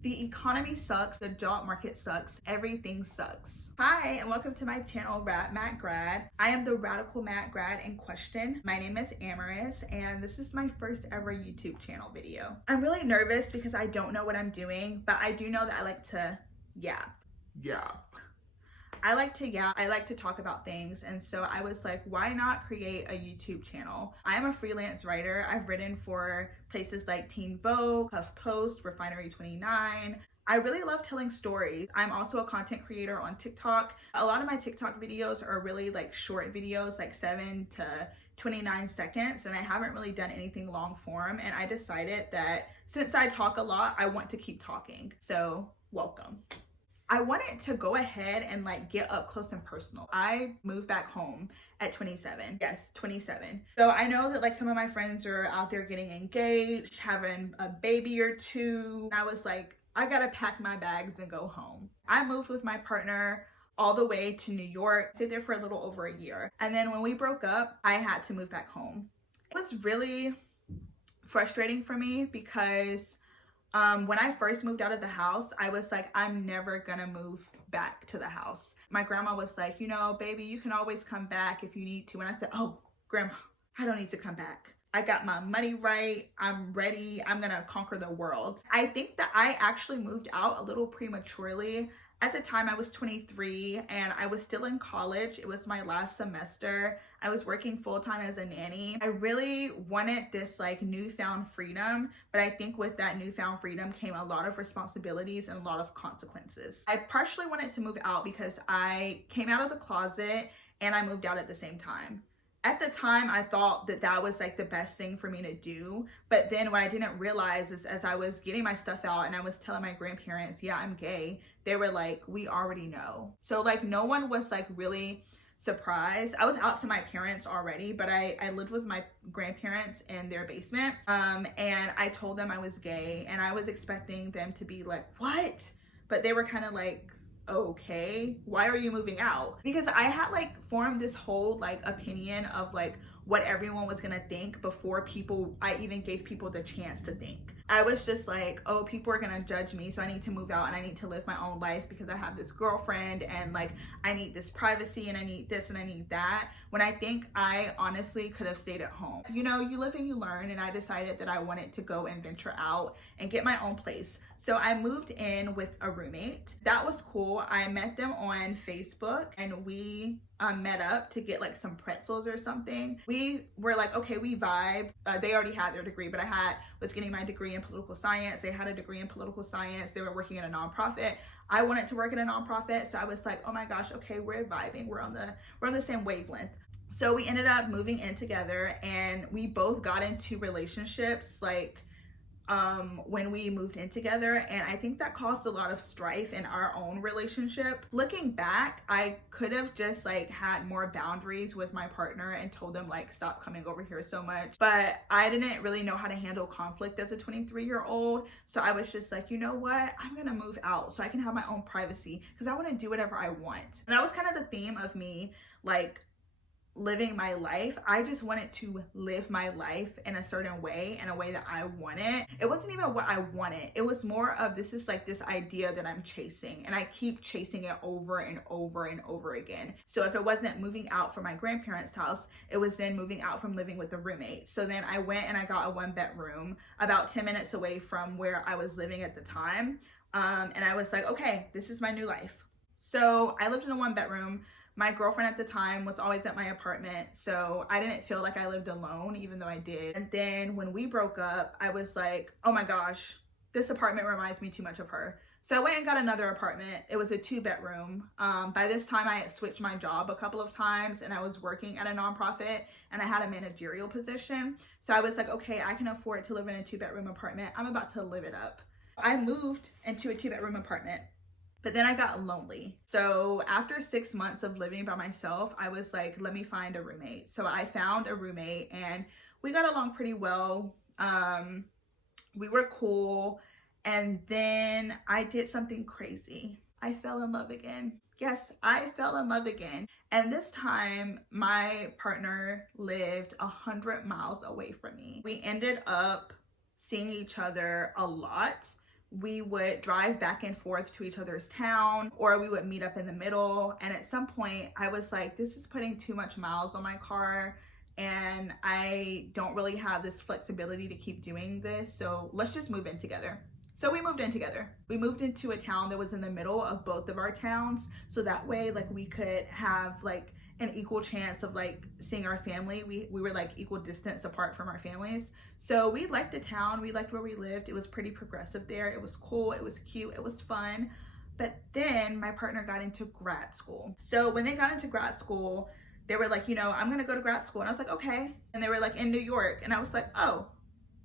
The economy sucks, the job market sucks, everything sucks. Hi, and welcome to my channel, Rad Mat Grad. I am the radical mat grad in question. My name is Am-uh-ris, and this is my first ever YouTube channel video. I'm really nervous because I don't know what I'm doing, but I do know that I like to yap. I like to talk about things, and so I was like, why not create a YouTube channel? I am a freelance writer. I've written for places like Teen Vogue, HuffPost, Refinery29. I really love telling stories. I'm also a content creator on TikTok. A lot of my TikTok videos are really like short videos, like 7 to 29 seconds, and I haven't really done anything long form, and I decided that since I talk a lot, I want to keep talking. So welcome. I wanted to go ahead and like get up close and personal. I moved back home at 27. Yes, 27. So I know that like some of my friends are out there getting engaged, having a baby or two. I was like, I gotta pack my bags and go home. I moved with my partner all the way to New York, stayed there for a little over a year. And then when we broke up, I had to move back home. It was really frustrating for me because when I first moved out of the house, I was like, I'm never gonna move back to the house. My grandma was like, you know, baby, you can always come back if you need to. And I said, oh, grandma, I don't need to come back. I got my money right. I'm ready. I'm gonna conquer the world. I think that I actually moved out a little prematurely. At the time I was 23 and I was still in college. It was my last semester. I was working full-time as a nanny. I really wanted this like newfound freedom, but I think with that newfound freedom came a lot of responsibilities and a lot of consequences. I partially wanted to move out because I came out of the closet and I moved out at the same time. At the time, I thought that that was like the best thing for me to do. But then what I didn't realize is as I was getting my stuff out and I was telling my grandparents, yeah, I'm gay, they were like, we already know. So like no one was like really surprised. I was out to my parents already, but I lived with my grandparents in their basement. And I told them I was gay and I was expecting them to be like, what? But they were kind of like, okay, why are you moving out? Because I had like formed this whole like opinion of like what everyone was gonna think before I even gave people the chance to think. I was just like, oh, people are gonna judge me, so I need to move out and I need to live my own life because I have this girlfriend and like I need this privacy and I need this and I need that, when I think I honestly could have stayed at home. You know, you live and you learn, and I decided that I wanted to go and venture out and get my own place. So I moved in with a roommate. That was cool. I met them on Facebook and we met up to get like some pretzels or something. We were like, okay, we vibe. They already had their degree, but was getting my degree in political science. They had a degree in political science. They were working at a nonprofit. I wanted to work at a nonprofit, so I was like, oh my gosh, okay, we're vibing. We're on the same wavelength. So we ended up moving in together, and we both got into relationships like when we moved in together, and I think that caused a lot of strife in our own relationship. Looking back, I could have just like had more boundaries with my partner and told them like, stop coming over here so much, but I didn't really know how to handle conflict as a 23-year-old. So I was just like, you know what, I'm gonna move out so I can have my own privacy because I want to do whatever I want. And that was kind of the theme of me like living my life. I just wanted to live my life in a certain way, in a way that I wanted. It wasn't even what I wanted. It was more of, this is like this idea that I'm chasing, and I keep chasing it over and over and over again. So if it wasn't moving out from my grandparents' house, it was then moving out from living with a roommate. So then I went and I got a 1-bedroom about 10 minutes away from where I was living at the time. And I was like, okay, this is my new life. So I lived in a 1-bedroom. My girlfriend at the time was always at my apartment, so I didn't feel like I lived alone, even though I did. And then when we broke up, I was like, oh my gosh, this apartment reminds me too much of her. So I went and got another apartment. It was a 2-bedroom. By this time, I had switched my job a couple of times, and I was working at a nonprofit, and I had a managerial position. So I was like, okay, I can afford to live in a 2-bedroom apartment. I'm about to live it up. I moved into a 2-bedroom apartment. But then I got lonely. So after 6 months of living by myself, I was like, let me find a roommate. So I found a roommate and we got along pretty well. We were cool. And then I did something crazy. I fell in love again. Yes, I fell in love again. And this time my partner lived 100 miles away from me. We ended up seeing each other a lot, we would drive back and forth to each other's town, or we would meet up in the middle. And at some point I was like, this is putting too much miles on my car and I don't really have this flexibility to keep doing this, so let's just move in together. So we moved in together. We moved into a town that was in the middle of both of our towns, so that way like we could have like an equal chance of like seeing our family. We were like equal distance apart from our families. So we liked the town, we liked where we lived. It was pretty progressive there. It was cool, it was cute, it was fun. But then my partner got into grad school. So when they got into grad school, they were like, you know, I'm gonna go to grad school. And I was like, okay. And they were like in New York. And I was like, oh,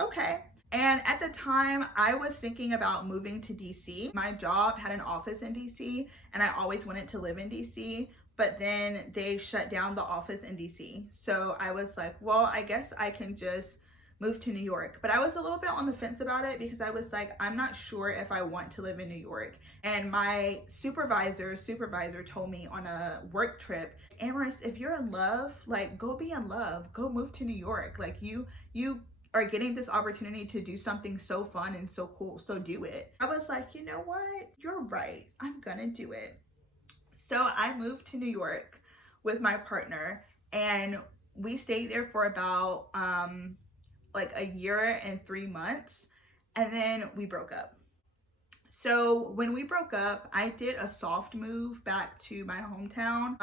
okay. And at the time I was thinking about moving to DC. My job had an office in DC and I always wanted to live in DC, but then they shut down the office in DC. So I was like, well, I guess I can just move to New York. But I was a little bit on the fence about it because I was like, I'm not sure if I want to live in New York. And my supervisor told me on a work trip, Am-uh-ris, if you're in love, like go be in love, go move to New York. Like you are getting this opportunity to do something so fun and so cool, so do it. I was like, you know what? You're right, I'm gonna do it. So I moved to New York with my partner and we stayed there for about like a year and 3 months, and then we broke up. So when we broke up, I did a soft move back to my hometown,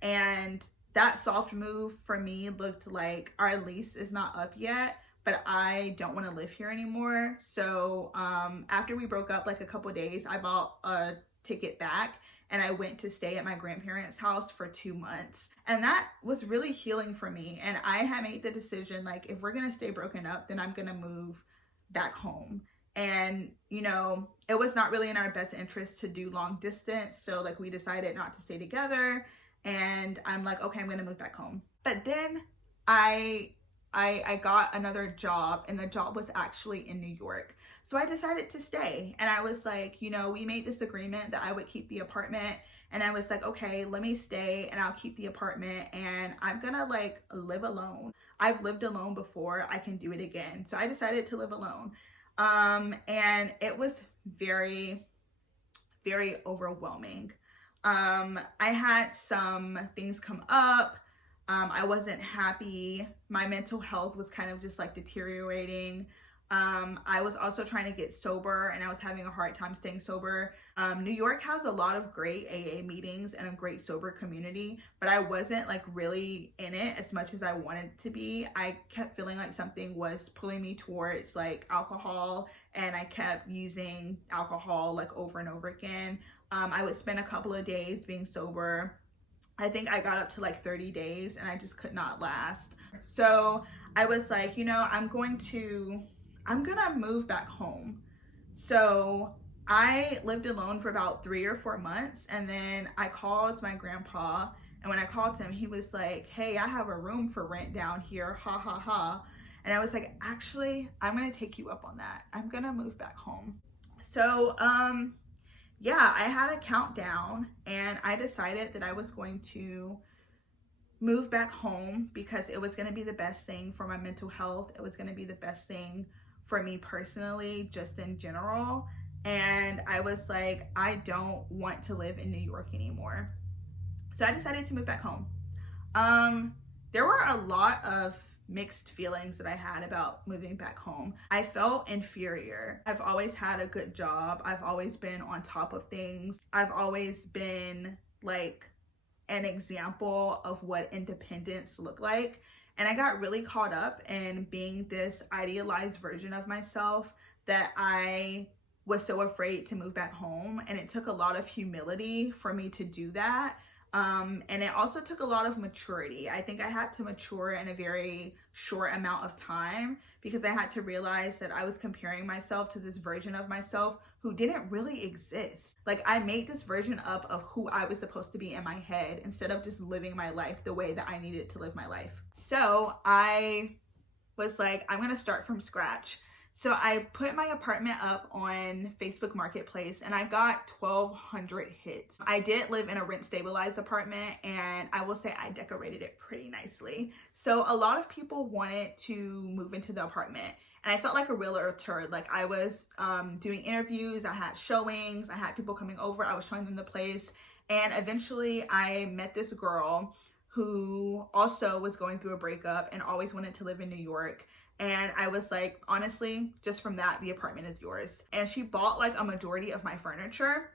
and that soft move for me looked like our lease is not up yet, but I don't want to live here anymore. So after we broke up, like a couple days, I bought a ticket back and I went to stay at my grandparents' house for 2 months. And that was really healing for me. And I had made the decision, like, if we're gonna stay broken up, then I'm gonna move back home. And, you know, it was not really in our best interest to do long distance. So like we decided not to stay together. And I'm like, okay, I'm gonna move back home. But then I got another job and the job was actually in New York. So I decided to stay and I was like, you know, we made this agreement that I would keep the apartment and I was like, okay, let me stay and I'll keep the apartment and I'm gonna like live alone. I've lived alone before, I can do it again. So I decided to live alone. And it was very, very overwhelming. I had some things come up. I wasn't happy. My mental health was kind of just like deteriorating. I was also trying to get sober and I was having a hard time staying sober. New York has a lot of great AA meetings and a great sober community, but I wasn't like really in it as much as I wanted to be. I kept feeling like something was pulling me towards like alcohol and I kept using alcohol like over and over again. I would spend a couple of days being sober. I think I got up to like 30 days and I just could not last. So I was like, you know, I'm gonna move back home. So I lived alone for about 3 or 4 months and then I called my grandpa, and when I called him, he was like, hey, I have a room for rent down here, ha ha ha. And I was like, actually, I'm gonna take you up on that. I'm gonna move back home. So yeah, I had a countdown and I decided that I was going to move back home because it was going to be the best thing for my mental health. It was going to be the best thing for me personally, just in general. And I was like, I don't want to live in New York anymore. So I decided to move back home. There were a lot of mixed feelings that I had about moving back home. I felt inferior. I've always had a good job. I've always been on top of things. I've always been like an example of what independence looked like. And I got really caught up in being this idealized version of myself that I was so afraid to move back home. And it took a lot of humility for me to do that. And it also took a lot of maturity. I think I had to mature in a very short amount of time because I had to realize that I was comparing myself to this version of myself who didn't really exist. Like I made this version up of who I was supposed to be in my head instead of just living my life the way that I needed to live my life. So I was like, I'm gonna start from scratch. So I put my apartment up on Facebook Marketplace and I got 1,200 hits. I did live in a rent stabilized apartment and I will say I decorated it pretty nicely. So a lot of people wanted to move into the apartment And I felt like a realtor. Like I was doing interviews, I had showings, I had people coming over, I was showing them the place. And eventually I met this girl who also was going through a breakup and always wanted to live in New York. And I was like, honestly, just from that, the apartment is yours. And she bought like a majority of my furniture,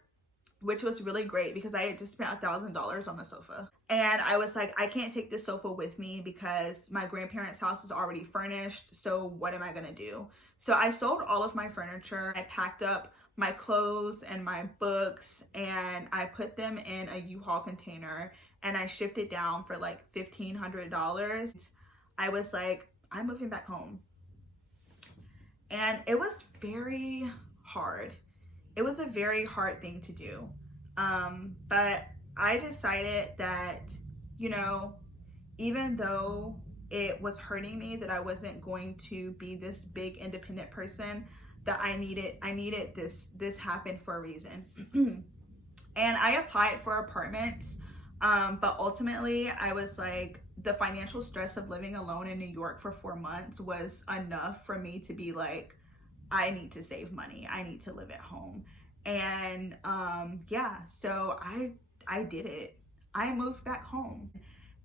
which was really great because I had just spent $1,000 on the sofa. And I was like, I can't take this sofa with me because my grandparents' house is already furnished. So what am I gonna do? So I sold all of my furniture. I packed up my clothes and my books and I put them in a U-Haul container and I shipped it down for like $1,500. I was like, I'm moving back home. And it was very hard. It was a very hard thing to do. But I decided that, you know, even though it was hurting me that I wasn't going to be this big independent person, that I needed this happen for a reason. And I applied for apartments, but ultimately I was like, the financial stress of living alone in New York for 4 months was enough for me to be like, I need to save money. I need to live at home. And yeah, so I did it. I moved back home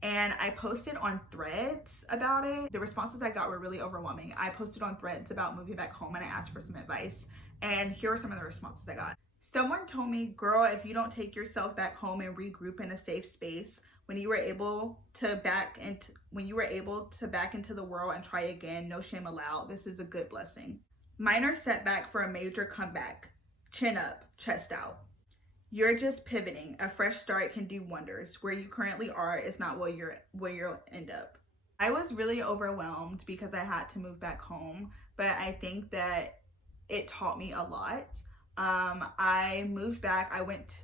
and I posted on Threads about it. The responses I got were really overwhelming. I posted on Threads about moving back home and I asked for some advice. And here are some of the responses I got. Someone told me, girl, if you don't take yourself back home and regroup in a safe space, when you were able to back into the world and try again, no shame allowed. This is a good blessing. Minor setback for a major comeback. Chin up, chest out. You're just pivoting. A fresh start can do wonders. Where you currently are is not where you'll end up. I was really overwhelmed because I had to move back home, but I think that it taught me a lot. I moved back.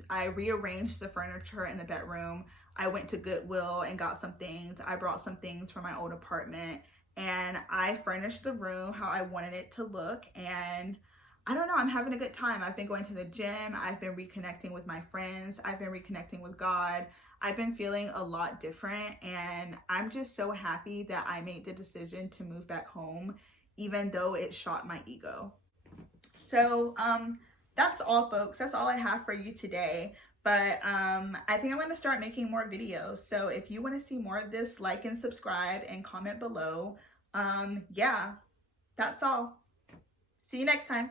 I rearranged the furniture in the bedroom. I went to Goodwill and got some things. I brought some things from my old apartment and I furnished the room how I wanted it to look. And I don't know, I'm having a good time. I've been going to the gym. I've been reconnecting with my friends. I've been reconnecting with God. I've been feeling a lot different. And I'm just so happy that I made the decision to move back home, even though it shot my ego. So that's all, folks. That's all I have for you today. But I think I'm going to start making more videos. So if you want to see more of this, like and subscribe and comment below. Yeah, that's all. See you next time.